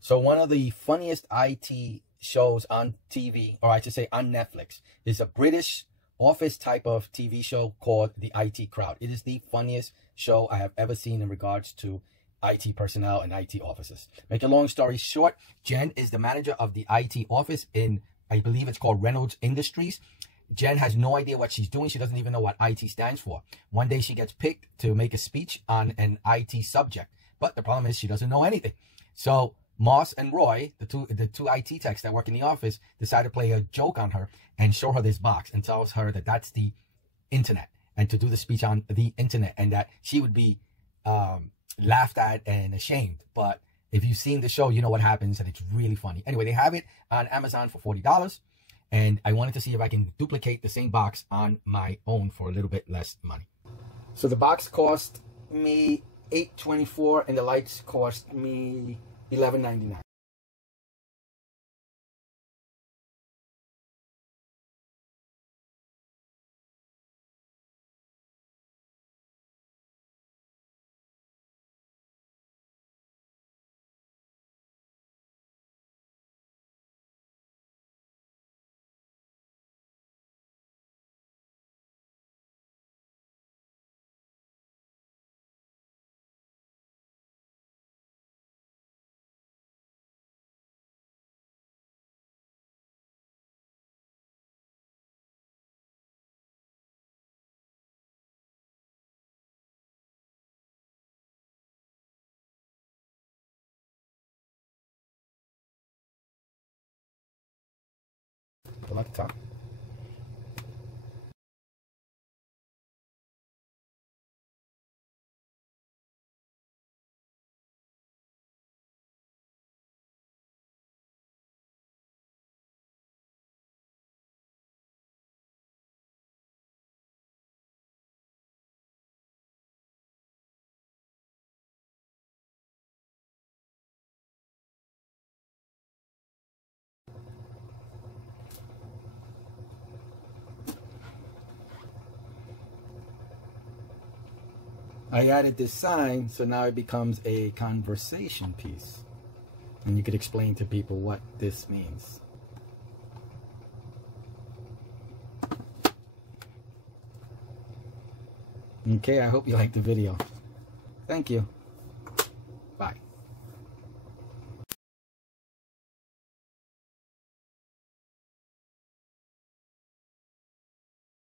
So one of the funniest IT shows on TV, or I should say on Netflix, is a British office type of TV show called The IT Crowd. It is the funniest show I have ever seen in regards to IT personnel and IT offices. Make a long story short, Jen is the manager of the IT office in, I believe it's called Reynolds Industries. Jen has no idea what she's doing. She doesn't even know what IT stands for. One day she gets picked to make a speech on an IT subject, but the problem is she doesn't know anything. So Moss and Roy, the two IT techs that work in the office, decide to play a joke on her and show her this box and tells her that that's the internet and to do the speech on the internet, and that she would be laughed at and ashamed. But if you've seen the show, you know what happens, and it's really funny. Anyway, they have it on Amazon for $40, and I wanted to see if I can duplicate the same box on my own for a little bit less money. So the box cost me $8.24 and the lights cost me $11.99. Come at the top. I added this sign, so now it becomes a conversation piece. And you could explain to people what this means. Okay, I hope you liked the video. Thank you. Bye.